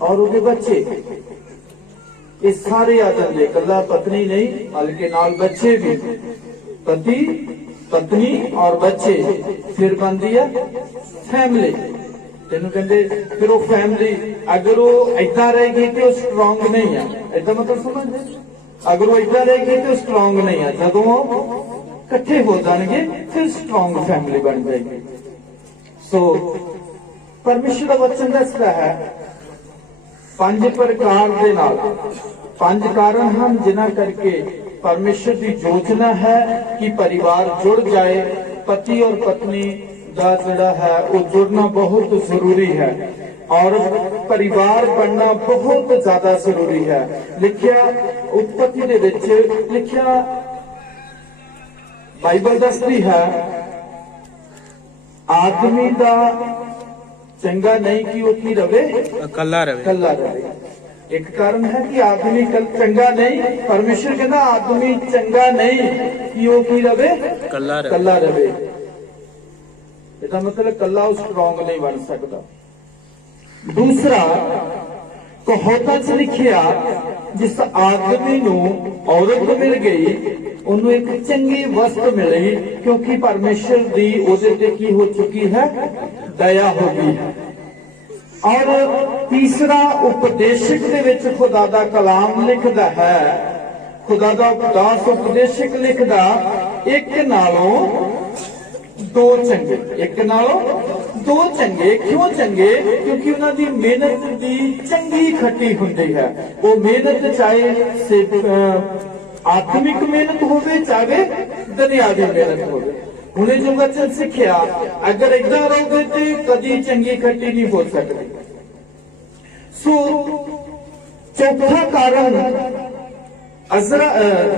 और उसके बच्चे ये सारे आ जाते, कला पत्नी नहीं बल्कि नाल बच्चे भी, पति पत्नी और बच्चे, फिर बनती है फैमिली। तेन कहते फिर वो फैमिली अगर वो इदा रहेगी तो स्ट्रोंग नहीं है, इदा मतलब समझ, अगर वो इदा रहेगी तो स्ट्रोंग नहीं है, जब वो इकट्ठे हो जाएंगे फिर स्ट्रोंग फैमिली बन जाएगी। सो परमेश्वर का वचन दसदा है 5 प्रकार दे नाल 5 कारण हम जिन्हां करके परमेश्वर की योजना है कि परिवार जुड़ जाए। पति और पत्नी का जोड़ा है वो जुड़ना बहुत जरूरी है और परिवार बनना बहुत ज्यादा जरूरी है। लिखिया उत्पत्ति दे विच लिखिया बाइबल दसदी है आदमी का चंगा नहीं कि वो की रवे, कल्ला रवे। एक कारण है कि आदमी चंगा नहीं, परमेश्वर कहना आदमी चंगा नहीं कि वो की रवे, कल्ला रवे। इसका मतलब कल्ला स्ट्रोंग नहीं बन सकता। दूसरा कहावतां च लिखिया जिस आदमी नूं औरत मिल गई उन्हें एक चंगी वस्तु मिली क्योंकि परमेश्वर दी उहदे ते की हो चुकी है, दया हो गई है। और तीसरा उपदेशक दे विच खुदा दा कलाम लिखदा है, खुदा दा दास उपदेशक लिखदा एक नालों दो चंगे, एक नालों दो चंगे। क्यों चंगे? क्योंकि उन्हां दी मेहनत दी चंगी खट्टी हुंदी है। वो मेहनत चाहे आत्मिक मेहनत होवे चाहे दुनियावी मेहनत होवे। उन्हें जो वचन सीखिया अगर इदा रहोगे तो कदी चंगी खट्टी नहीं हो सकती। सो चौथा कारण अज़रा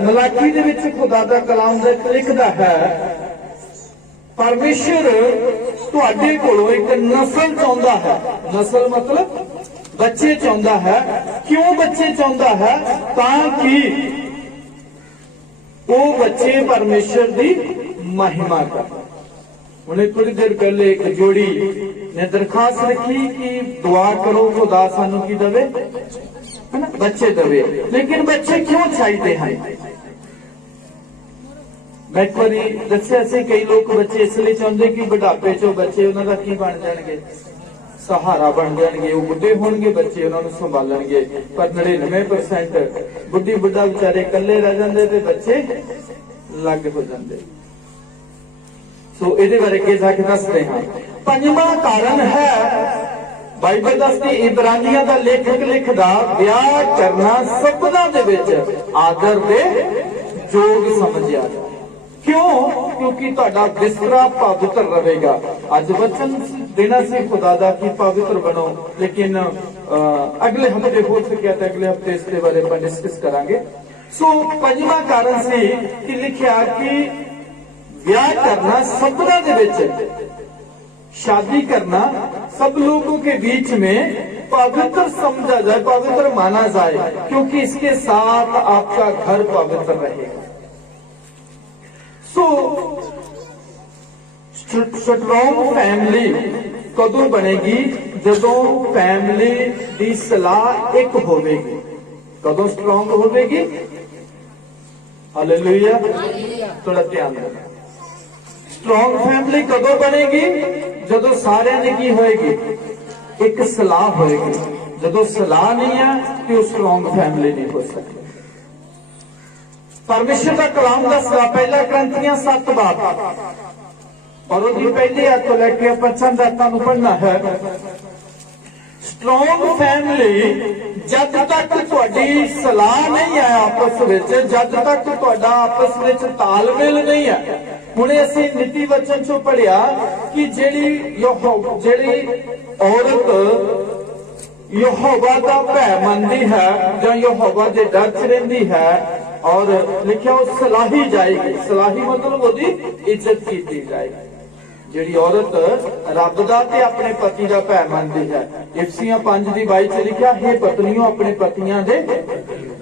मलाकी दे विच खुदा दा कलाम लिखदा है परमेश्वर तुहाडे कोलों एक नस्ल चाहुंदा है। नस्ल मतलब बच्चे चाहुंदा है। क्यों बच्चे चाहुंदा है? ताकि वो बच्चे परमेश्वर की महिमा कर। उन्हें थोड़ी देर पहले एक जोड़ी ने दरखास्त रखी कि दुआ करो खुदा सानू की दवे, है ना, बच्चे दवे। लेकिन बच्चे क्यों चाहिए हैं? मैं एक बार दसिया से कई लोग बच्चे इसलिए चाहते कि बुढ़ापे चो बच्चे उन्होंने की बन जाएंगे, सहारा बन जाएंगे। वो बुढ़े होंगे बच्चे उन्होंने संभालणगे, पर 99% बुढ़ी बुढ़ा बेचारे कल्ले रह जाते थे, बच्चे लग हो जाते। सो ये बारे अगे जाके दसते हैं। 5वां कारण है बाइबल दसदी इब्रानिया का लेखक लिखदा ब्याह करना सबना दे विच आदर दे जोग समझिया जाए। क्यों? क्योंकि तुहाडा बिस्तरा पवित्र रहेगा। अज वचन देना से खुदा दा कि पवित्र बनो, लेकिन अगले हफ्ते हो सकिया तो अगले हफ्ते इसके बारे में डिस्कस करांगे। सो 5वां कारण से कि लिखिया कि ब्याह करना सबना दे विच, शादी करना सब लोगों के बीच में पवित्र समझा जाए, पवित्र माना जाए, क्योंकि इसके साथ आपका घर पवित्र रहेगा। सो स्ट्रॉन्ग फैमिली कदों बनेगी? जदों फैमिली की सलाह एक होगी। कदों स्ट्रॉन्ग होगी? हालेलुया, थोड़ा ध्यान देना। स्ट्रॉन्ग फैमिली कदों बनेगी? जदों सारे ने की होएगी, एक सलाह होएगी। जदों सलाह नहीं है तो स्ट्रॉन्ग फैमिली नहीं हो सकती। परमेश्वर का कलाम दसदा पहला ग्रंथियां 7 बाब और उसकी पहली आयत तो लेके 5 आयतां पढ़ना है। स्ट्रॉन्ग फैमिली जब तक तुहाडी सलाह नहीं है आपस में, जब तक तुहाडा आपस में तालमेल नहीं है। हुणे असीं नीति वचन चों पढ़िया कि जेड़ी औरत यहोवा दा भै मनदी है जां यहोवा दे डर च रहिंदी है और लिखिया वो सलाही जाएगी। सलाही मतलब उसकी इज्जत की जाएगी। जिहड़ी औरत रब दा ते अपने पति दा भै मनदी है। इफसियां 5:22 च लिखिया हे पत्नियों अपने पतियां दे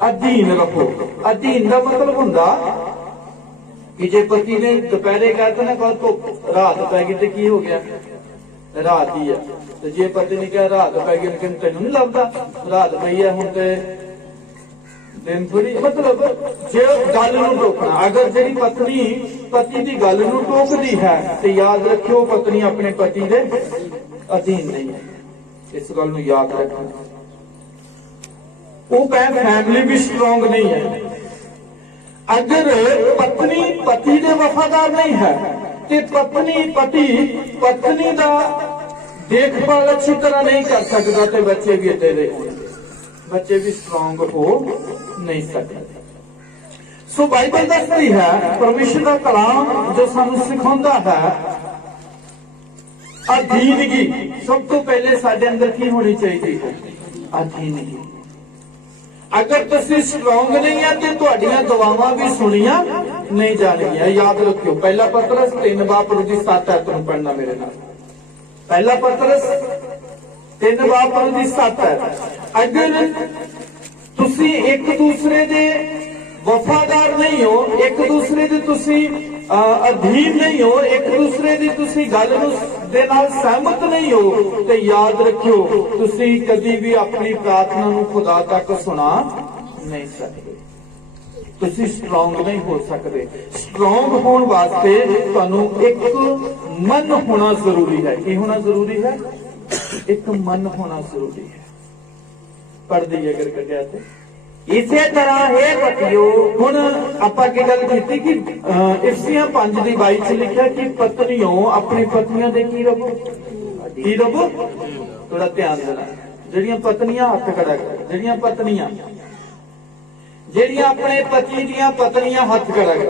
अधीन रखो। अधीन दा मतलब हुंदा कि जे पति ने दोपहरे कहता ना कल तो रात पै गई तो की हो गया, रात ही है। तो जे पति ने कहा रात पै गई, लेकिन तेन नहीं लगता रात पई है हुण ते दिन थोड़ी, मतलब जे गल नूं टोकना, अगर जी पत्नी पति की गल नूं टोकदी है तो याद रखियो पत्नी अपने पति के अधीन नहीं है। इस गल नूं याद रखना। वो फैमिली भी स्ट्रोंग नहीं है। अगर पत्नी पति के वफादार नहीं है तो पत्नी का देखभाल अच्छी तरह नहीं कर सकता, तो बच्चे भी इतने दे बच्चे भी स्ट्रोंग हो नहीं सकते। सो बाइबल दसती है, परमेश्वर का कलाम जो सानू सिखाता है अधीनगी। सब तो पहले साडे अंदर की होनी चाहिए? अधीनगी। अगर तुसी स्ट्रोंग नहीं है तो तुहाडियां दुआवां भी सुनिया नहीं जाणगियां। याद रखियो, पहला पतरस 3:7 है, तुम पढ़ना मेरे नाल। पहला पतरस 3:7 है। अगर तुसी एक दूसरे दे वफादार नहीं हो, एक दूसरे दे तुसी अधीन नहीं हो, एक दूसरे दी तुसी गल दे नाल सहमत नहीं हो, तो याद रखियो तुसी कदी भी अपनी प्रार्थना नूं खुदा तक सुना नहीं सकते। तुसी स्ट्रोंग नहीं हो सकते। स्ट्रोंग होने वास्ते तुहानू एक मन होना जरूरी है। की होना जरूरी है? एक मन होना जरूरी है। पढ़ दी अगर कटिया तो इसे तरह है पतियो। हुण आपां की गल कीती कि इफसियां 5:22 च लिखिया कि पत्नियों अपनी पत्नियों दे की रवो, की रवो। थोड़ा ध्यान देना। जिहड़ियां पत्नियां हत्थ खड़ा कर, जिहड़ियां पत्नियां जिहड़ियां अपने पति दीयां पत्नियां हत्थ खड़ा कर।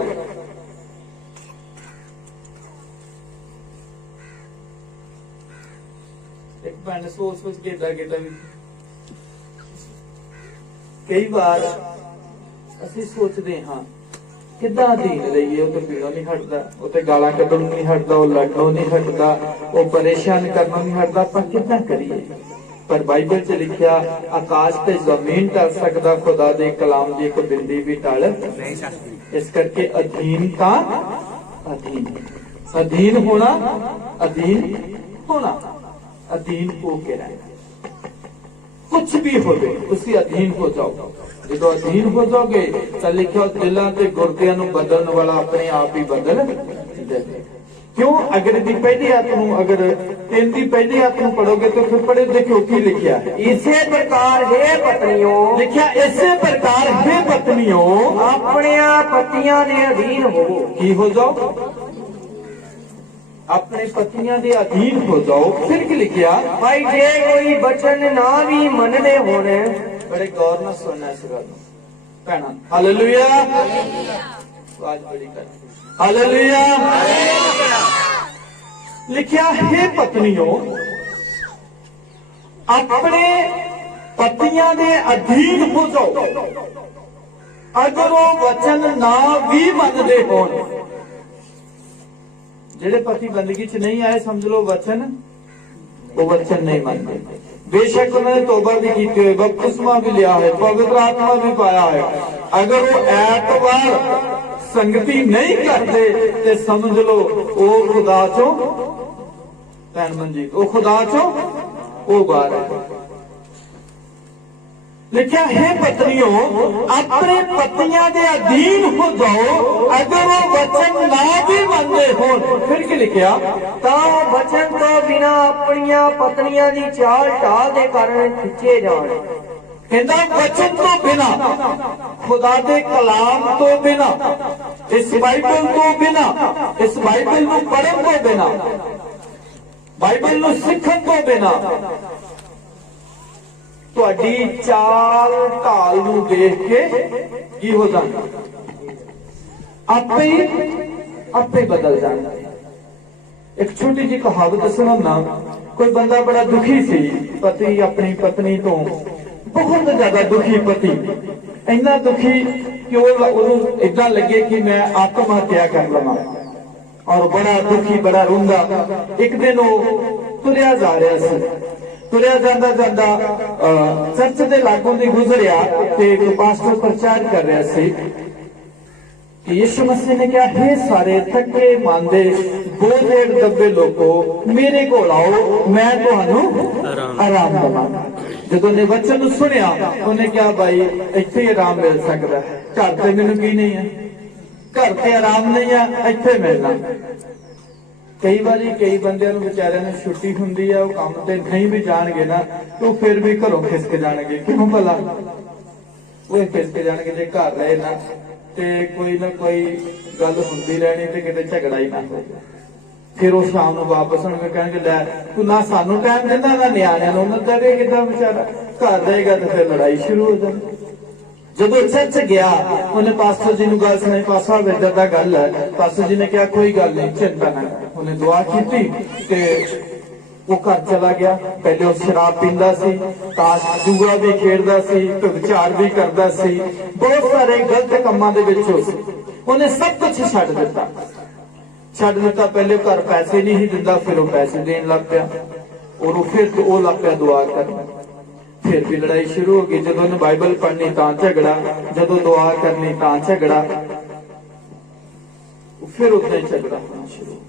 एक भैन सोच गेडा गेडा भी कई बार ਅਸੀਂ सोचते हाँ किदा अधीन रहीए। वो तो पीड़ों नहीं हटता, वो तो गालां कड्ढणों नहीं हटता, वो लड़नों नहीं हटता, वो परेशान करनों नहीं हटता। पर किदा करिए? पर बाइबल च लिखिया आकाश ते जमीन टल सकदा, खुदा दे कलाम दी एक बिंदी भी टल नहीं सकदी। इस करके अधीनता अधीन होना अधीन हो के रहना। कुछ भी हो तुसी अधीन हो जाओ। जो अधीन हो जाओगे तो लिखो दिलों के गुर्दियां नूं बदलने वाला अपने आप ही बदल देवे। क्यों? अगर दी पहली आयत नूं, अगर 3 दी पहली आयत नूं पढ़ोगे तो फिर पढ़े देखो की लिखिया है। इसे प्रकार हे पत्नियों, लिखिया इसे प्रकार हे पत्नियों अपने पतियां दे अधीन हो। की हो जाओ? अपने पतियां दे अधीन हो जाओ। फिर की लिखिया? भाई जे कोई वचन ना भी मनने होने। बड़े गौर न सुनना इस गल भैणा। हालेलुया। आवाज बड़ी कर हालेलुया। लिखिया हे पत्नियों अपने पतियां दे अधीन हो जाओ। अगर वो वचन ना भी मनदे होण, जेड़े पति बंदगी च नहीं आए समझ लो वो वचन नहीं मानते। बेशक उन्होंने तौबा भी की हुई, बपतिस्मा भी लिया है, पवित्र आत्मा भी पाया है, अगर वो ऐतवार संगति नहीं करते तो समझ लो वो खुदा चो भैन मनजीत वो खुदा चो वो बाहर है। लिखा है पत्नियों अपने पतियां के अधीन हो जाओ। अगर वो वचन ना भी मनते हो, फिर की लिखा तो वचन तो बिना अपनिया पत्नियां की चाल ढाल के कारण खिंचे जान। कहता वचन तो बिना, खुदा के कलाम तो बिना, इस बाइबल तो बिना, इस बाइबल को पढ़न तो बिना, बाइबल को सीखन तो बिना तुहाडी चाल ढाल नूं देख के की हो जाना आपे बदल जाना। एक छोटी जी कहावत सुनाना। कोई बंदा बड़ा दुखी सी, पति अपनी पत्नी तो बहुत ज्यादा दुखी, पति इन्ना दुखी कि इदा लगे कि मैं आत्महत्या कर लवा, और बड़ा दुखी बड़ा रोंदा। एक दिन वो तुरिया जा रहा सी, तुरिया जांदा जांदा चर्च के लागों दी गुजरिया ते एक पास्टर प्रचार कर रहा सी यीशु मसीह ने कहा, हे सारे थके मांदे बोझ दबे लोगो मेरे को आओ, मैं तुहानू आराम देवांगा। जदों ने वचन नूं सुनिया उन्हें कहा, भाई इत्थे ही आराम मिल सकदा है, घर ते मैनूं की नहीं है, घर ते आराम नहीं है, इत्थे मिलना। कई बारी कई बंदियां नूं बेचारियां नूं छुट्टी हुंदी है, वो काम ते नहीं भी जाणगे ना तो फिर भी घरों खिसक जाणगे। क्यों भला वो खिसक जाणगे जे घर रहे ना ते कोई ना कोई गल हुंदी रहनी ते किते झगड़ा ही ना हो। फिर वो शाम को वापस आउणगे, कहणगे लै तू ना सानू टाइम दिंदा ना निआणिआं नूं, उन्हां देवे किदां बेचारा, घर रहेगा तो फिर लड़ाई शुरू हो जाती। जदों चर्च गया उन्हें पास्टर जी नूं गल सुनाई, पास्टर इदां दा गल है। पास्टर जी ने कहा कोई गल नहीं, चिंता ना कर। उन्हें दुआ की ते वो घर चला गया। पहले वो शराब पींदा सी, ताश जुआ भी खेडदा सी, व्यभिचार भी करदा सी, बहुत सारे गलत कामां दे विच हो सी। उन्हें सब कुछ छड्ड दिता। पहले घर पैसे नहीं ही दिंदा, फिर वो पैसे देन लग पिया और फिर वो लग पिया दुआ करना। फिर भी लड़ाई शुरू हो गई। जदों उन्हें बाइबल पढ़नी तां झगड़ा, जदों दुआ करनी तां झगड़ा, फिर उतना झगड़ा होना शुरू हो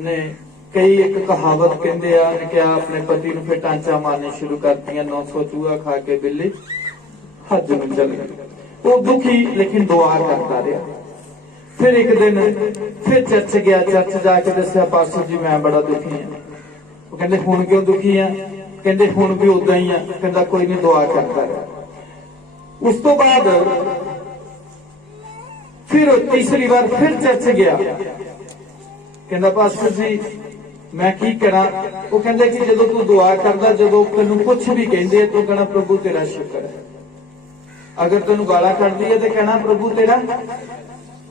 गया। कई एक कहावत कहते हैं क्या अपने पति ने फिर टांचा मारने शुरू कर दिया, 900 चूहा खा के बिल्ली हज में चल गई। वो दुखी लेकिन दुआ करता रहा। फिर एक दिन फिर चर्च गया, चर्च जाके दसिया, पास्टर जी मैं बड़ा दुखी हाँ। वो कहते हुण क्यों दुखी है? कहते हुण भी उदा ही है। कहता कोई नहीं, दुआ करता रहा। उस तो बाद फिर तीसरी बार फिर चर्च गया, कहता पास्टर जी मैं की करा? वो कहते कि जदों तू दुआ करदा, जदों तैनूं कुछ भी कहंदे तू कहना प्रभु तेरा शुक्र है। अगर तैनूं गाला कढदी है तो कहना प्रभु तेरा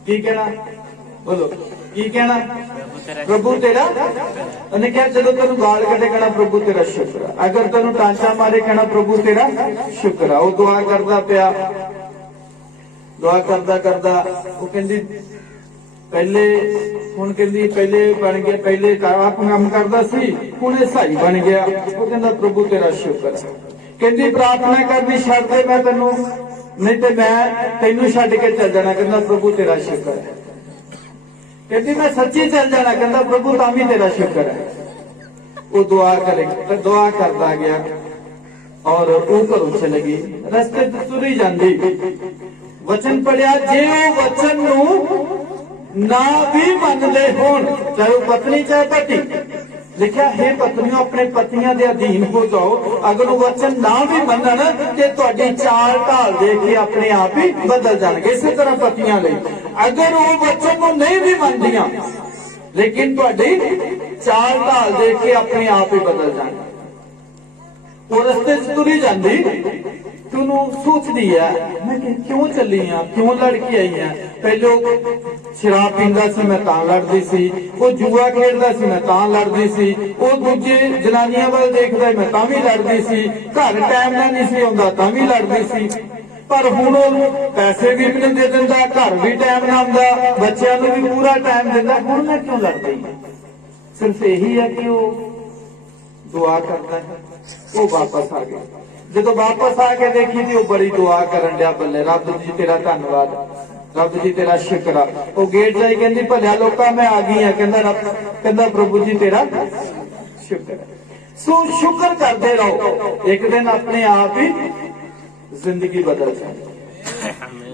की कहना? बोलो की कहना? प्रभु तेरा। उन्हें क्या जदों तैनूं गाल कढे कहना प्रभु तेरा शुक्र है। अगर तैनूं टांचा मारे कहना प्रभु तेरा शुक्र है। वो दुआ करदा पिया, दुआ करदा करदा वो कहंदी पहले हुण कहंदी पहले बन गया, पहले आप काम करदा सी हुण सही बन गया। वो कहंदा प्रभु तेरा शुक्र है। कहंदी प्रार्थना करनी छड्ड दे, मैं तैनूं नहीं तो मैं तैनूं छड्ड के चल जाना। कहंदा प्रभु तेरा शुक्र है। कहंदी मैं सच्ची चल जाना। कहंदा प्रभु तां भी तेरा शुक्र है। वो दुआ करे, दुआ करदा गया और वो घरों चले गई। रस्ते ते तुरी जांदी वचन पढ़िया, जे वो वचन नूं ना भी मनदे होण, चाहे वो पत्नी चाहे पति, लिखा है पत्नियों अपने पतियों के अधीन हो जाओ। अगर वो वचन ना भी मनन ते तुहाडी चाल ढाल देख के अपने आप ही बदल जाणगे। इसी तरह पतियां लई अगर वो वचन को नहीं भी मनदियां लेकिन तुहाडी चाल ढाल देख के अपने आप ही बदल जाणगे। वो रस्ते च तुरी जांदी तू सोचती है मैं क्यों चली हाँ, क्यों लड़की आई है। पहले शराब पींदा सी मैं तां लड़दी सी, वो जुआ खेडदा सी मैं तां लड़दी सी, वो दूजे जनानियां वाल देखदा मैं तां भी लड़दी सी, घर टाइम नाल नहीं सी आउंदा तां भी लड़दी सी। पर हुण पैसे भी मैनूं दे दिंदा, घर भी टाइम नाल आउंदा, बच्चों नूं भी पूरा टाइम दिंदा, हुण मैं क्यों लड़दी? सिर्फ यही है कि वो दुआ करता है। वो वापस आ गया। जदों वापस आके देखी तो बड़ी दुआ करन दिया, बल्ले रब जी तेरा धन्नवाद, रब जी तेरा शुक्र आ। वो गेट जाई कहंदी भलिया लोका मैं आ गई हां। कहंदा रब, कहंदा प्रभु जी तेरा शुक्र है। सो शुक्र करते रहो, एक दिन अपने आप ही जिंदगी बदल जाए।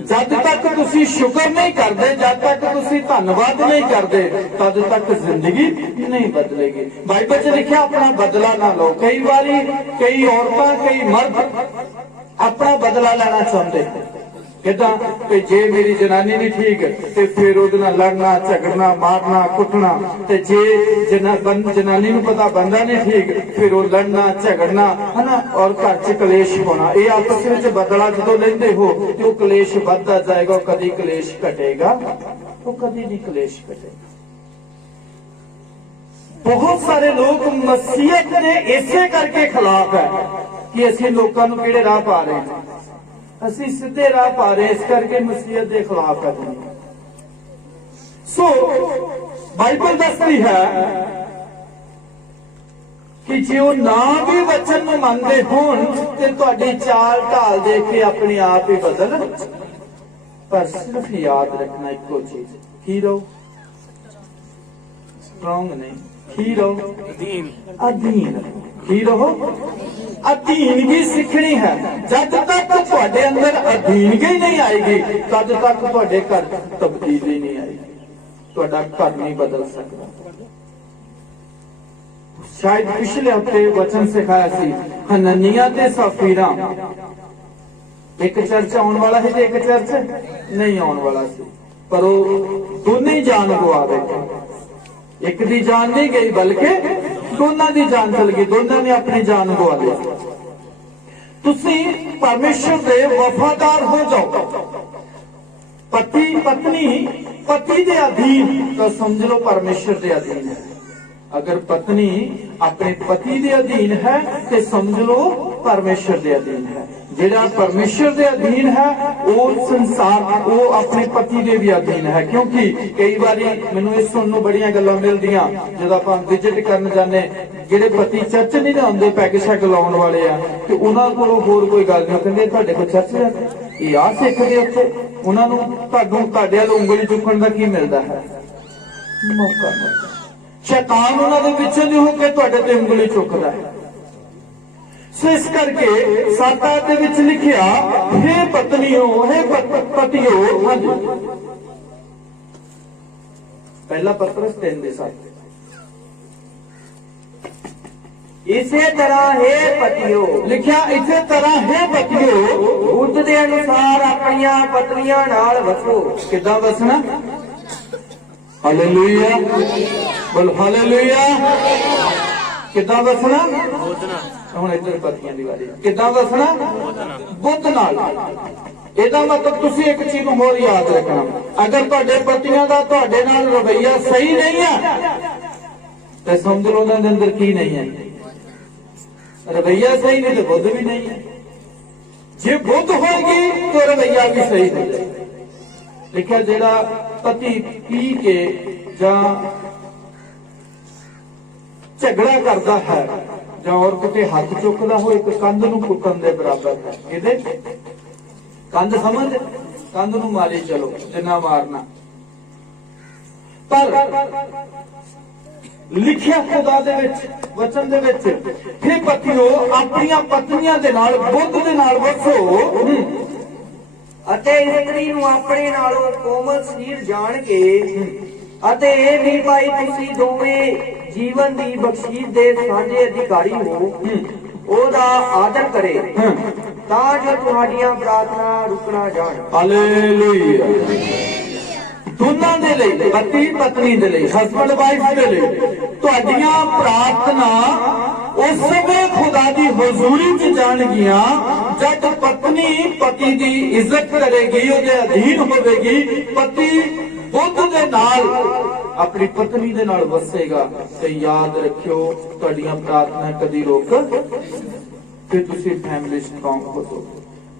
जब तक तुसी शुक्र नहीं करते, जब तक तुसी धन्नवाद नहीं करते, तद तक जिंदगी नहीं बदलेगी। बाइबल च लिखा अपना बदला ना लो। कई बारी कई औरतां कई मर्द अपना बदला लेना चाहते हैं। किदां कि जे मेरी जनानी नहीं ठीक ते फिर उहदे नाल लड़ना झगड़ना मारना कुटना, ते जे जनानी नूं पता बंदा नहीं ठीक फिर वो लड़ना झगड़ना है ना, और घर च कलेश होना। ये आपस में बदला जो लेंदे हो तो वो कलेश बढ़ता जाएगा। कभी कलेश घटेगा तो कभी नहीं कलेश घटेगा। बहुत सारे लोग मसीहत के इसे करके खिलाफ है कि असीं लोकां नूं किहड़े राह पा रहे हैं, असीं सीधे राह पा रहे, इस करके मसीहत के खिलाफ है। सो बाइबल दसदी है कि जे वो ना भी वचन नूं मनदे होण ते तुहाडी चाल ढाल देख के अपने आप ही बदल पर सिर्फ याद रखना एको चीज, की रहो स्ट्रॉन्ग नहीं, की रहो अधीन, की रहो अधीनगी सीखनी है। जब तक तुहाडे अंदर अधीनगी नहीं आएगी तद तक तुहाडे घर तब्दीली नहीं आएगी, तुहाडा घर नहीं बदल सकता। शायद पिछले हफ्ते वचन सिखाया सी हननिया ते सफीरा, एक चर्च आने वाला है ते एक चर्च नहीं आने वाला सी, पर वो दोनों ही जान गवा गए। एक दी जान नहीं गई बल्कि दोनों दी जान चल गई, दोनों ने अपनी जान गवा ली। तुसी परमेश्वर दे वफादार हो जाओ। पति पत्नी पति दे अधीन तो समझ लो परमेश्वर दे अधीन है। अगर पत्नी अपने पति दे अधीन है तो समझ लो परमेश्वर दे अधीन है। जेड़ा परमेश्वर दे अधीन है वो संसार वो अपने पति दे भी अधीन है। क्योंकि कई बारी मैनू इस सुनने बड़ियां गल्लां मिलदियां जद आपां विजिट करन जाने, जेड़े पति चर्च नहीं आउंदे पैग शैग लाउण वाले आ ते उन्हां कोलों होर कोई गल नहीं, कहंदे तुहाडे कोल चर्च है ये आ सिੱਖਦੇ ਉੱਥੇ, उन्हां नूं तुहाडूं तुहाडे वाल ਉਂਗਲੀ चुकण दा की मिलदा है? मौका मिलदा। शैतान उन्हां दे विच नहीं हो के तुहाडे ते ਉਂਗਲੀ चुकदा है। सो इस करके 7 दे विच लिखिया हे पत्नियों हे पतियो, हाँ जी पहला पत्रस 3 दे 7, इसे तरह हे पतियो लिखिया इसे तरह हे पतियो बुद्ध दे अनुसार अपनियां पत्नियां नाल वसो। किदां वसना? हालेलुया, बोल हालेलुया। किदां वसना? ਹੁਣ ਇੱਧਰ ਪਤੀਆਂ ਦੀ ਵਾਰੀ, ਕਿਦਾਂ ਵਸਣਾ? ਬੁੱਧ ਨਾਲ। ਇਹਦਾ ਮਤਲਬ ਤੁਸੀਂ ਇੱਕ ਚੀਜ਼ ਨੂੰ ਹੋਰ ਯਾਦ ਰੱਖਣਾ, ਅਗਰ ਤੁਹਾਡੇ ਪਤੀਆਂ ਦਾ ਤੁਹਾਡੇ ਨਾਲ ਰਵੱਈਆ ਸਹੀ ਨਹੀਂ ਹੈ ਤੇ ਸਮਝ ਲਓ ਉਹਨਾਂ ਦੇ ਅੰਦਰ ਕੀ ਨਹੀਂ ਹੈ, ਰਵੱਈਆ ਸਹੀ ਨਹੀਂ ਤੇ ਬੁੱਧ ਵੀ ਨਹੀਂ ਹੈ। ਜੇ ਬੁੱਧ ਹੋਏਗੀ ਤਾਂ ਰਵੱਈਆ ਵੀ ਸਹੀ ਨਹੀਂ ਹੈ। ਲਿਖਿਆ ਜਿਹੜਾ ਪਤੀ ਪੀ ਕੇ ਜਾਂ ਝਗੜਾ ਕਰਦਾ ਹੈ ਜਾਂ ਔਰ ਕਿਤੇ ਹੱਥ ਚੁੱਕਦਾ ਹੋ, ਇੱਕ ਕੰਧ ਨੂੰ ਕੁੱਟਣ ਦੇ ਬਰਾਬਰ ਹੈ। ਇਹਦੇ ਕੰਧ ਸਮਝ, ਕੰਧ ਨੂੰ ਮਾਰੀ ਚਲੋ ਜਿੰਨਾ ਮਾਰਨਾ। ਪਰ ਲਿਖਿਆ ਖੁਦਾ ਦੇ ਵਿੱਚ ਵਚਨ ਦੇ ਵਿੱਚ हे ਪਤਿਓ ਆਪਣੀਆਂ ਪਤਨੀਆਂ ਦੇ ਨਾਲ ਬੁੱਧ ਦੇ ਨਾਲ ਵਸੋ ਅਤੇ ਇਸਤਰੀ ਨੂੰ ਆਪਣੇ ਨਾਲੋਂ ਕੋਮਲ ਸਰੀਰ ਜਾਣ ਕੇ ਅਤੇ ਇਹ ਵੀ ਭਾਈ ਤੁਸੀਂ ਦੋਵੇਂ ਜੀਵਨ ਦੀ ਬਖਸ਼ੀਸ਼ ਦੇ ਸਾਂਝੇ ਅਧਿਕਾਰੀ ਹੋ, ਉਹਦਾ ਆਦਰ ਕਰੇ ਤਾਂ ਜੋ ਤੁਹਾਡੀਆਂ ਪ੍ਰਾਰਥਨਾ ਰੁਕਣਾ ਜਾਣ। ਹਾਲੇਲੂਇਆ। ਦੋਨਾਂ ਦੇ ਲਈ, ਪਤੀ ਪਤਨੀ ਦੇ ਲਈ, ਹਸਬੰਡ ਵਾਈਫ ਦੇ ਲਈ ਤੁਹਾਡੀਆਂ ਪ੍ਰਾਰਥਨਾ ਉਸ ਸਮੇਂ ਖੁਦਾ ਦੀ ਹਜ਼ੂਰੀ 'ਚ ਜਾਣਗੀਆਂ ਜਦ ਪਤਨੀ ਪਤੀ ਦੀ ਇੱਜ਼ਤ ਕਰੇਗੀ, ਉਹਦੇ ਅਧੀਨ ਹੋਵੇਗੀ। ਪਤੀ ਬੁੱਧ ਦੇ ਨਾਲ ਆਪਣੀ ਪਤਨੀ ਦੇ ਨਾਲ ਵਸੇਗਾ ਤੇ ਯਾਦ ਰੱਖਿਓ ਤੁਹਾਡੀਆਂ ਪ੍ਰਾਰਥਨਾ ਕਦੀ ਰੁਕ ਤੇ ਤੁਸੀਂ ਫੈਮਿਲੀ ਸਟਰੋਂਗ ਹੋਵੋ।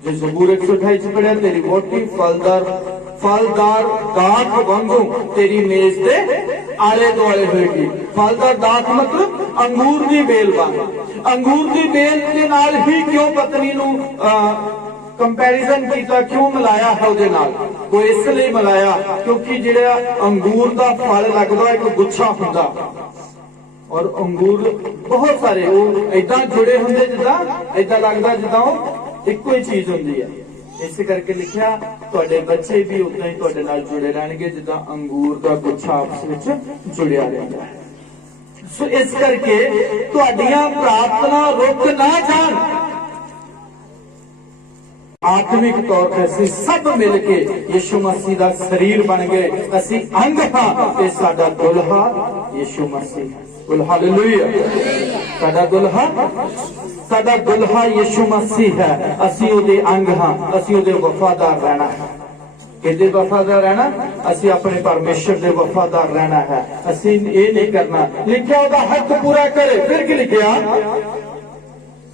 जो ज़बूर 128 ਚ ਪੜਿਆ, तेरी वोटी फलदार दाख वांगू तेरी मेज दे आले दुआले होएगी। फलदार दाख मतलब अंगूर दी बेल वांग। अंगूर दी बेल के नाल ही क्यों पत्नी नू कंपैरिजन कीता, क्यों मिलाया है ਉਹਦੇ ਨਾਲ? वो इसलिए मिलाया क्योंकि ਜਿਹੜਾ अंगूर ਦਾ फल लगदा एक गुच्छा ਹੁੰਦਾ और अंगूर बहुत सारे वो इदां जुड़े ਹੁੰਦੇ ਜਿੱਦਾਂ ਇਦਾਂ ਲੱਗਦਾ ਜਿੱਦਾਂ ਉਹ ਇੱਕੋ ਹੀ ਚੀਜ਼ ਹੁੰਦੀ ਹੈ। ਇਸ ਕਰਕੇ ਲਿਖਿਆ ਤੁਹਾਡੇ ਬੱਚੇ ਵੀ ਉਦਾਂ ਹੀ ਤੁਹਾਡੇ ਨਾਲ ਜੁੜੇ ਰਹਿਣਗੇ ਜਿੱਦਾਂ ਅੰਗੂਰ ਦਾ ਗੁੱਛਾ ਆਪਸ ਵਿੱਚ ਜੁੜਿਆ ਰਹਿੰਦਾ ਹੈ। ਸੋ ਇਸ ਕਰਕੇ ਤੁਹਾਡੀਆਂ ਪ੍ਰਾਰਥਨਾ ਰੁਕ ਨਾ ਜਾਣ। ਆਤਮਿਕ ਤੌਰ ਤੇ ਅਸੀਂ ਸਭ ਮਿਲ ਕੇ ਯਿਸੂ ਮਸੀਹ ਦਾ ਸਰੀਰ ਬਣ ਗਏ। ਅਸੀਂ ਅੰਗ ਹਾਂ ਤੇ ਸਾਡਾ ਦੁਲਹਾ ਯਿਸੂ ਮਸੀਹ ਹੈ। ਬੋਲ ਹਾਲੇਲੂਇਆ। ਸਾਡਾ ਦੁਲਹਾ ਯਿਸੂ ਮਸੀਹ ਹੈ। ਅਸੀਂ ਉਹਦੇ ਅੰਗ ਹਾਂ, ਅਸੀਂ ਉਹਦੇ ਵਫਾਦਾਰ ਰਹਿਣਾ ਹੈ। ਕਿਹਦੇ ਵਫਾਦਾਰ ਰਹਿਣਾ? ਅਸੀਂ ਆਪਣੇ ਪਰਮੇਸ਼ਰ ਦੇ ਵਫਾਦਾਰ ਰਹਿਣਾ ਹੈ। ਅਸੀਂ ਇਹ ਨਹੀਂ ਕਰਨਾ। ਲਿਖਿਆ ਉਹਦਾ ਹੱਕ ਪੂਰਾ ਕਰੇ। ਫਿਰ ਕੀ ਲਿਖਿਆ?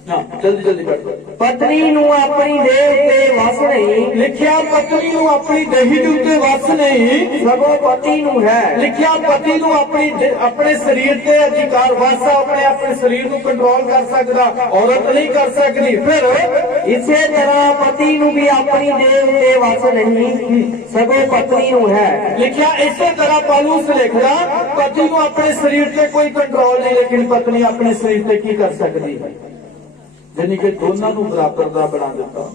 ਨਾ ਜਲਦੀ ਜਲਦੀ ਪੜ੍ਹੋ। ਪਤਨੀ ਨੂੰ ਆਪਣੀ ਦੇਹ ਉੱਤੇ ਵਸ ਨਹੀਂ, ਲਿਖਿਆ ਪਤਨੀ ਨੂੰ ਆਪਣੀ ਦੇਹੀ ਦੇ ਉੱਤੇ ਵਸ ਨਹੀਂ, ਸਗੋਂ ਪਤੀ ਨੂੰ ਹੈ। ਲਿਖਿਆ ਪਤੀ ਨੂੰ ਆਪਣੇ ਸਰੀਰ ਤੇ ਅਧਿਕਾਰ ਵਸ ਆ, ਆਪਣੇ ਸਰੀਰ ਨੂੰ ਕੰਟਰੋਲ ਕਰ ਸਕਦਾ, ਔਰਤ ਨਹੀਂ ਕਰ ਸਕਦੀ। ਫਿਰ ਇਸੇ ਤਰ੍ਹਾਂ ਪਤੀ ਨੂੰ ਵੀ ਆਪਣੀ ਦੇਹ ਉੱਤੇ ਵਸ ਨਹੀਂ, ਸਗੋਂ ਪਤਨੀ ਨੂੰ ਹੈ। ਲਿਖਿਆ ਇਸੇ ਤਰ੍ਹਾਂ ਪੌਲੁਸ ਲਿਖਦਾ ਪਤੀ ਨੂੰ ਆਪਣੇ ਸਰੀਰ ਤੇ ਕੋਈ ਕੰਟਰੋਲ ਨਹੀਂ, ਲੇਕਿਨ ਪਤਨੀ ਆਪਣੇ ਸਰੀਰ ਤੇ ਕੀ ਕਰ ਸਕਦੀ ਹੈ, ਯਾਨੀ ਕਿ ਦੋਨਾਂ ਨੂੰ ਬਰਾਬਰ ਦਾ ਬਣਾ ਦਿੱਤਾ,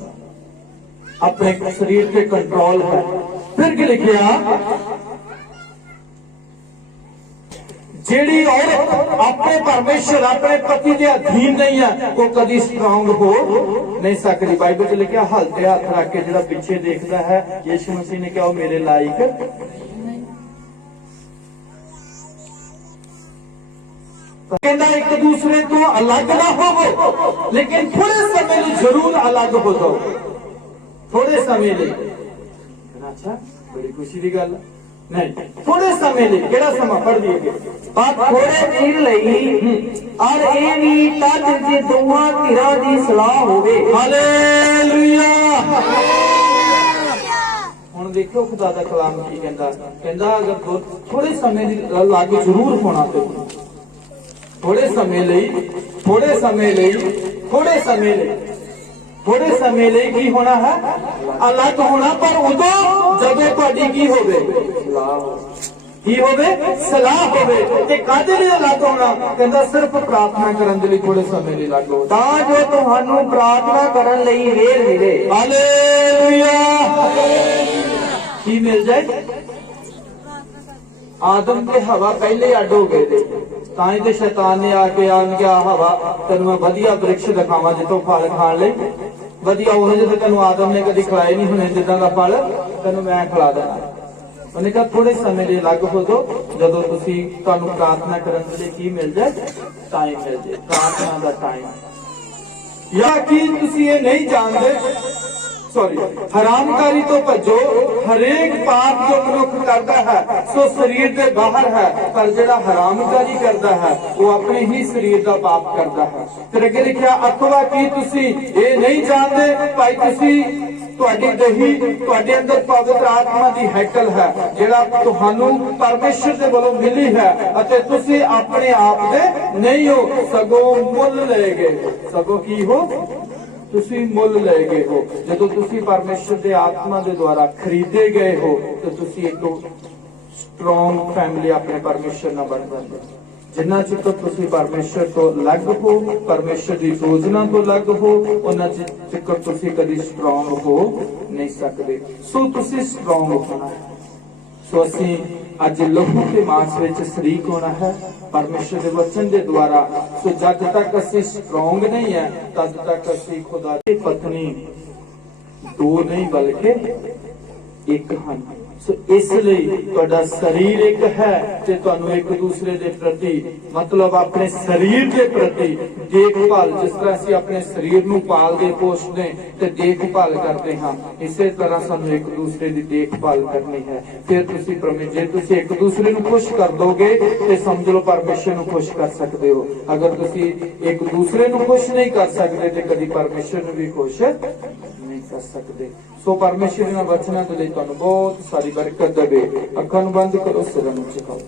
ਆਪਣੇ ਸਰੀਰ ਤੇ ਕੰਟਰੋਲ ਹੈ। ਫਿਰ ਕੀ ਲਿਖਿਆ, ਜਿਹੜੀ ਔਰਤ ਆਪਣੇ ਪਰਮੇਸ਼ਰ ਆਪਣੇ ਪਤੀ ਦੇ ਅਧੀਨ ਨਹੀਂ ਹੈ ਉਹ ਕਦੀ ਸਟਰੋਂਗ ਹੋ ਨਹੀਂ ਸਕਦੀ। ਬਾਈਬਲ 'ਚ ਲਿਖਿਆ ਹੱਥ ਤੇ ਹੱਥ ਰੱਖ ਕੇ ਜਿਹੜਾ ਪਿੱਛੇ ਦੇਖਦਾ ਹੈ, ਯਿਸੂ ਮਸੀਹ ਨੇ ਕਿਹਾ ਉਹ ਮੇਰੇ ਲਾਇਕ। ਕਹਿੰਦਾ ਇੱਕ ਦੂਸਰੇ ਤੋਂ ਅਲੱਗ ਨਾ ਹੋਵੋ, ਲੇਕਿਨ ਥੋੜੇ ਸਮੇਂ ਲਈ ਜ਼ਰੂਰ ਅਲੱਗ ਹੋ ਜਾਓ, ਥੋੜੇ ਸਮੇਂ ਲਈ। ਅੱਛਾ, ਬੜੀ ਖੁਸ਼ੀ ਦੀ ਗੱਲ ਨਹੀਂ, ਥੋੜੇ ਸਮੇਂ ਲਈ। ਕਿਹੜਾ ਸਮਾਂ ਪੜ੍ਹ ਲਈਏ, ਪਰ ਥੋੜੇ ਚਿਰ ਲਈ, ਔਰ ਇਹ ਵੀ ਤਦ ਜੇ ਦੋਹਾਂ ਧਿਰਾਂ ਦੀ ਸਲਾਹ ਹੋਵੇ। ਹਾਲੇਲੂਇਆ। ਹੁਣ ਦੇਖੋ ਖੁਦਾ ਦਾ ਕਲਾਮ ਕੀ ਕਹਿੰਦਾ, ਕਹਿੰਦਾ ਅਗਰ ਥੋੜੇ ਸਮੇਂ ਦੀ ਲੱਗ ਜ਼ਰੂਰ ਹੋਣਾ ਤੇ ਥੋੜੇ ਸਮੇਂ ਲਈ, ਥੋੜੇ ਸਮੇਂ ਲਈ, ਥੋੜੇ ਸਮੇਂ ਲਈ, ਥੋੜੇ ਸਮੇਂ ਲਈ ਕੀ ਹੋਣਾ ਹੈ, ਅਲੱਗ ਹੋਣਾ। ਪਰ ਉਦੋਂ ਜਦੋਂ ਤੁਹਾਡੀ ਕੀ ਹੋਵੇ, ਕੀ ਹੋਵੇ, ਸਲਾਹ ਹੋਵੇ। ਤੇ ਕਾਹਦੇ ਲਈ ਅਲੱਗ ਹੋਣਾ, ਕਹਿੰਦਾ ਸਿਰਫ ਪ੍ਰਾਰਥਨਾ ਕਰਨ ਦੇ ਲਈ ਥੋੜੇ ਸਮੇਂ ਲਈ ਅਲੱਗ ਹੋ, ਤਾਂ ਜੋ ਤੁਹਾਨੂੰ ਪ੍ਰਾਰਥਨਾ ਕਰਨ ਲਈ ਵੇਲ ਮਿਲੇ। ਹਾਲੇਲੂਇਆ। ਕੀ ਮਿਲ ਜਾਏ, ਆਦਮ ਤੇ ਹਵਾ ਪਹਿਲੇ ਅੱਡ ਹੋ ਗਏ ਤੇ ਤਾਂ ਹੀ ਤੇ ਸ਼ੈਤਾਨ ਨੇ ਆ ਕੇ ਕਿਹਾ ਹਵਾ ਤੈਨੂੰ ਮੈਂ ਵਧੀਆ ਬ੍ਰਿਕਸ਼ ਦਿਖਾਵਾਂ ਜਿੱਥੋਂ ਫਲ ਖਾਣ ਲਈ ਵਧੀਆ, ਉਹ ਜਿਹੇ ਤੈਨੂੰ ਆਦਮ ਨੇ ਕਦੀ ਖਿਲਾਏ ਨਹੀਂ ਹੋਣੇ ਜਿੱਦਾਂ ਦਾ ਫਲ ਤੈਨੂੰ ਮੈਂ ਖਿਲਾ ਦੇਣਾ। ਉਹਨੇ ਕਿਹਾ ਥੋੜੇ ਸਮੇਂ ਲਈ ਅਲੱਗ ਹੋ ਜਾਓ, ਜਦੋਂ ਤੁਸੀਂ ਤੁਹਾਨੂੰ ਪ੍ਰਾਰਥਨਾ ਕਰਨ ਦੇ ਲਈ ਕੀ ਮਿਲ ਜਾਏ, ਟਾਈਮ ਮਿਲ ਜਾਏ, ਪ੍ਰਾਰਥਨਾ ਦਾ ਟਾਈਮ। ਜਾਂ ਕੀ ਤੁਸੀਂ ਇਹ ਨਹੀਂ ਜਾਣਦੇ, ਸੌਰੀ, ਹਰਾਮਕਾਰੀ ਤੋਂ ਭੱਜੋ। ਹਰੇਕ ਪਾਪ ਜੋ ਮਨੁੱਖ ਕਰਦਾ ਹੈ ਸੋ ਸਰੀਰ ਦੇ ਬਾਹਰ ਹੈ, ਪਰ ਜਿਹੜਾ ਹਰਾਮਕਾਰੀ ਕਰਦਾ ਹੈ ਉਹ ਆਪਣੇ ਹੀ ਸਰੀਰ ਦਾ ਪਾਪ ਕਰਦਾ ਹੈ। ਫਿਰ ਅੱਗੇ ਲਿਖਿਆ, ਅਥਵਾ ਕੀ ਤੁਸੀਂ ਇਹ ਨਹੀਂ ਜਾਣਦੇ ਭਾਈ ਤੁਸੀਂ ਤੁਹਾਡੀ ਦੇਹੀ ਤੁਹਾਡੇ ਅੰਦਰ ਪਵਿੱਤਰ ਆਤਮਾ ਦੀ ਹੈਕਲ ਹੈ, ਜਿਹੜਾ ਤੁਹਾਨੂੰ ਪਰਮੇਸ਼ਰ ਦੇ ਵੱਲੋਂ ਮਿਲੀ ਹੈ, ਅਤੇ ਤੁਸੀਂ ਆਪਣੇ ਆਪ ਦੇ ਨਹੀਂ ਹੋ ਸਗੋਂ ਮੁੱਲ ਲਏ ਗਏ। ਸਗੋਂ ਕੀ ਹੋ, ਤੁਸੀਂ ਮੁੱਲ ਲਏ ਗਏ ਹੋ। ਜਦੋਂ ਤੁਸੀਂ ਪਰਮੇਸ਼ਰ ਦੇ ਆਤਮਾ ਦੇ ਦੁਆਰਾ ਖਰੀਦੇ ਗਏ ਹੋ ਤੇ ਤੁਸੀਂ ਇੱਕ ਸਟਰੋਂਗ ਫੈਮਿਲੀ ਆਪਣੇ ਪਰਮੇਸ਼ਰ ਨਾਲ ਬਣ ਜਾਂਦੇ। ਜਿੰਨਾ ਚਿਰ ਤੁਸੀਂ ਪਰਮੇਸ਼ਰ ਤੋਂ ਅਲੱਗ ਹੋ, ਪਰਮੇਸ਼ਰ ਦੀ ਯੋਜਨਾ ਤੋਂ ਅਲੱਗ ਹੋ, ਉਹਨਾਂ ਚਿਰ ਤੁਸੀਂ ਕਦੀ ਸਟਰੋਂਗ ਹੋ ਨਹੀਂ ਸਕਦੇ। ਸੋ ਤੁਸੀਂ ਸਟਰੋਂਗ ਹੋਣਾ ਹੈ। ਸੋ ਅਸੀਂ ਅੱਜ ਲਹੂ ਤੇ ਮਾਸ ਵਿੱਚ ਸ਼ਰੀਕ ਹੋਣਾ ਹੈ ਪਰਮੇਸ਼ਰ ਦੇ ਵਚਨ ਦੇ ਦੁਆਰਾ। ਸੋ ਜਦ ਤੱਕ ਅਸੀਂ ਸਟਰੋਂਗ ਨਹੀਂ ਹੈ ਤਦ ਤੱਕ ਅਸੀਂ ਖੁਦਾ ਦੀ ਪਤਨੀ ਦੋ ਨਹੀਂ ਬਲਕਿ ਇੱਕ ਹਨ। ਸੋ ਇਸ ਲਈ ਤੁਹਾਡਾ ਸਰੀਰ ਇੱਕ ਹੈ ਤੇ ਤੁਹਾਨੂੰ ਇੱਕ ਦੂਸਰੇ ਦੇ ਪ੍ਰਤੀ ਮਤਲਬ ਆਪਣੇ ਸਰੀਰ ਦੇ ਪ੍ਰਤੀ ਦੇਖਭਾਲ, ਜਿਸ ਤਰ੍ਹਾਂ ਅਸੀਂ ਆਪਣੇ ਸਰੀਰ ਨੂੰ ਪਾਲਦੇ ਪੋਸ਼ਦੇ ਤੇ ਦੇਖਭਾਲ ਕਰਦੇ ਹਾਂ, ਇਸੇ ਤਰ੍ਹਾਂ ਸਾਨੂੰ ਇੱਕ ਦੂਸਰੇ ਦੀ ਦੇਖਭਾਲ ਕਰਨੀ ਹੈ। ਫਿਰ ਤੁਸੀਂ ਜੇ ਤੁਸੀਂ ਇੱਕ ਦੂਸਰੇ ਨੂੰ ਖੁਸ਼ ਕਰ ਦੋਗੇ ਤੇ ਸਮਝ ਲਓ ਪਰਮੇਸ਼ਰ ਨੂੰ ਖੁਸ਼ ਕਰ ਸਕਦੇ ਹੋ। ਅਗਰ ਤੁਸੀਂ ਇੱਕ ਦੂਸਰੇ ਨੂੰ ਖੁਸ਼ ਨਹੀਂ ਕਰ ਸਕਦੇ ਤੇ ਕਦੀ ਪਰਮੇਸ਼ਰ ਨੂੰ ਵੀ ਖੁਸ਼ ਨਹੀਂ ਕਰ ਸਕਦੇ। ਸੋ ਪਰਮੇਸ਼ਰ ਦੇ ਵਚਨਾਂ ਦੇ ਲਈ ਤੁਹਾਨੂੰ ਬਹੁਤ ਸਾਰੀ ਬਰਕਤ ਦੇਵੇ। ਅੱਖਾਂ ਨੂੰ ਬੰਦ ਕਰੋ, ਸਿਰਾਂ ਨੂੰ ਝੁਕਾਓ।